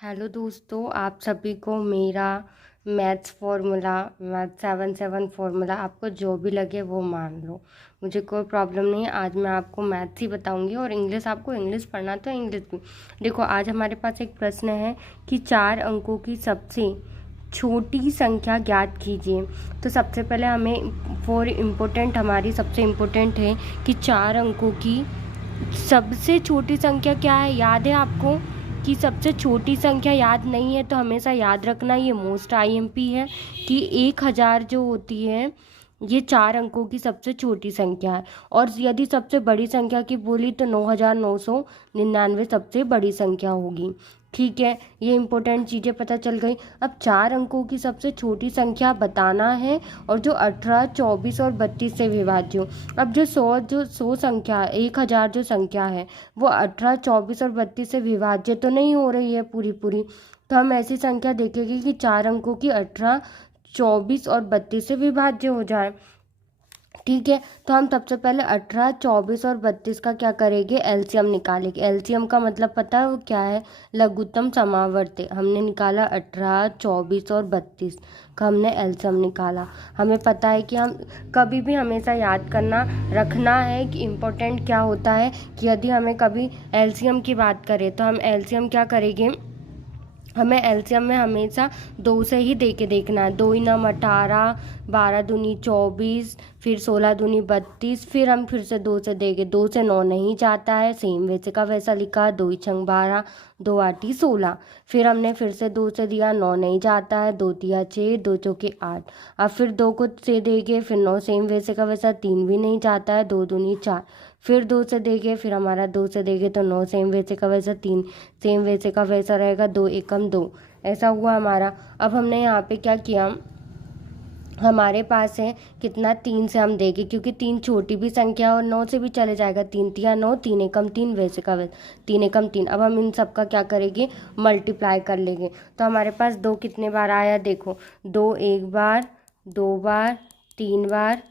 Hello दोस्तों, आप सभी को मेरा मैथ्स फार्मूला, मैथ 7 फार्मूला आपको जो भी लगे वो मान लो, मुझे कोई प्रॉब्लम नहीं है। आज मैं आपको मैथ्स ही बताऊंगी और इंग्लिश, आपको इंग्लिश पढ़ना तो इंग्लिश भी। देखो, आज हमारे पास एक प्रश्न है कि 4 अंकों की सबसे छोटी संख्या ज्ञात कीजिए। तो सबसे पहले हमारी सबसे इम्पोर्टेंट है कि 4 अंकों की सबसे छोटी संख्या क्या है। याद है आपको कि सबसे छोटी संख्या याद नहीं है तो हमेशा याद रखना, ये मोस्ट IMP है कि 1000 जो होती है ये 4 अंकों की सबसे छोटी संख्या है। और यदि सबसे बड़ी संख्या की बोली तो 9999 सबसे बड़ी संख्या होगी। ठीक है, ये इंपॉर्टेंट चीज़ें पता चल गई। अब 4 अंकों की सबसे छोटी संख्या बताना है और जो 18, 24 और 32 से विभाज्य हो। अब जो 100 संख्या, 1000 जो संख्या है वो 18, 24 और 32 से विभाज्य तो नहीं हो रही है पूरी पूरी। तो हम ऐसी संख्या देखेंगे कि 4 अंकों की 18, 24 और 32 से विभाज्य हो जाए। ठीक है, तो हम सबसे पहले 18, 24 और 32 का क्या करेंगे, एलसीएम निकालेंगे। एलसीएम का मतलब पता है वो क्या है, लघुत्तम समावर्ती। हमने निकाला 18, 24 और 32 का हमने एलसीएम निकाला। हमें पता है कि हम कभी भी हमेशा याद करना रखना है कि इम्पोर्टेंट क्या होता है कि यदि हमें कभी एलसीएम की बात करें तो हम एलसीएम क्या करेंगे, हमें एलसीएम में हमेशा 2 से ही दे के देखना है। 2 इनम 18, 12 दूनी 24, फिर 16 दूनी 32, फिर हम फिर से 2 से देंगे। 2 से 9 नहीं जाता है, सेम वैसे का वैसा लिखा। 2 छंग 12, 2 आठी 16। फिर हमने फिर से 2 से दिया, 9 नहीं जाता है। 2 तिया 6, 2 चौके 8। अब फिर 2 को से देंगे, फिर 9 सेम वैसे का वैसा। 3 भी नहीं जाता है। 2 दूनी 4। फिर 2 से देंगे, फिर हमारा 2 से देंगे तो 9 सेम वैसे का वैसा। 3 सेम वैसे का वैसा रहेगा। 2 एकम 2, ऐसा हुआ हमारा। अब हमने यहाँ पे क्या किया, हमारे पास है कितना, 3 से हम देंगे क्योंकि 3 छोटी भी संख्या और 9 से भी चले जाएगा। 3 तिया 9, 3 एकम 3 वैसे का वैसे, 3 एकम 3। अब हम इन सब का क्या करेंगे, मल्टीप्लाई कर लेंगे। तो हमारे पास 2 कितने बार आया, देखो 2 एक बार, 2 बार, 3 बार,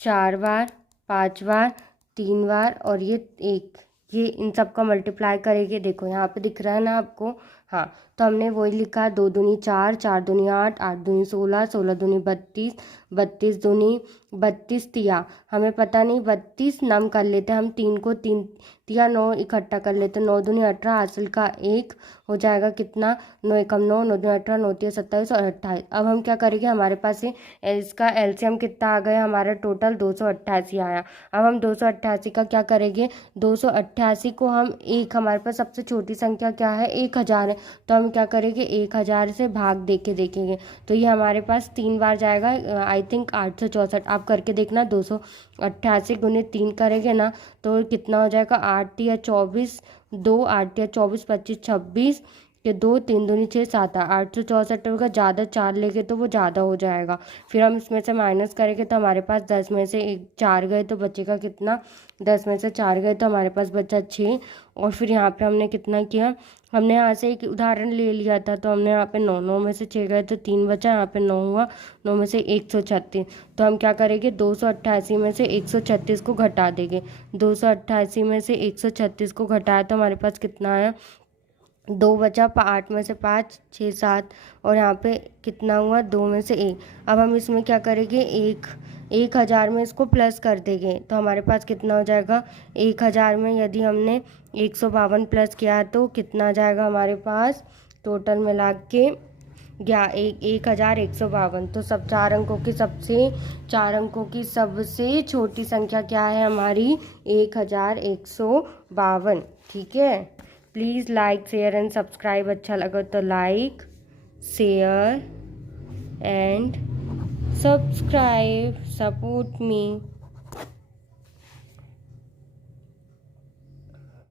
4 बार, 5 बार, 3 बार और ये 1। ये इन सब का मल्टीप्लाई करेंगे। देखो यहाँ पे दिख रहा है ना आपको, हाँ। तो हमने वही लिखा, 2 दूनी 4, 4 दूनी 8, 8 दूनी 16, 16 दूनी 32, 32 दूनी 32 तिया, हमें पता नहीं 32 नम कर लेते हम। 3 को 3 तिया 9 इकट्ठा कर लेते। 9 दूनी 18, हासिल का 1 हो जाएगा कितना, 9 एकम 9, 9 दूनी 18, 9 तिया 27 और 28। अब हम क्या करेंगे, हमारे पास से इसका एलसीएम कितना आ गया, हमारा टोटल 288 आया। अब हम 288 का क्या करेंगे, 288 को हम एक, हमारे पास सबसे छोटी संख्या क्या है, 1000 है। तो हम क्या करेंगे, 1000 से भाग दे के देखेंगे। तो ये हमारे पास 3 बार जाएगा, आई थिंक 864। आप करके देखना, 288 गुने 3 करेंगे ना तो कितना हो जाएगा, 8 या 24, 2 8 या 24, 25, 26 के 2, 3 दूनी 6, 7, 864 होगा। ज़्यादा 4 लेंगे तो वो ज़्यादा हो जाएगा। फिर हम इसमें से माइनस करेंगे तो हमारे पास 10 में से 4 गए तो बचेगा कितना, 10 में से 4 गए तो हमारे पास बचा 6। और फिर यहाँ पे हमने कितना किया, हमने यहाँ से एक उदाहरण ले लिया था तो हमने यहाँ पे 9, 9 में से 6 गए तो 3 बचा, यहाँ पे 9 हुआ, 9 में से 136। तो हम क्या करेंगे, 288 में से 136 को घटा देंगे। 288 में से 136 को घटाया तो हमारे पास कितना आया, 2 बचा, 8 में से 5, 6, 7 और यहाँ पे कितना हुआ, 2 में से 1। अब हम इसमें क्या करेंगे, 1000 में इसको प्लस कर देंगे तो हमारे पास कितना हो जाएगा, 1000 में यदि हमने 152 प्लस किया तो कितना आ जाएगा हमारे पास, टोटल मिला के 1152। तो सब 4 अंकों की सबसे छोटी संख्या क्या है हमारी, 1152। ठीक है, please like share and subscribe. अच्छा लगा तो like share and subscribe, support me.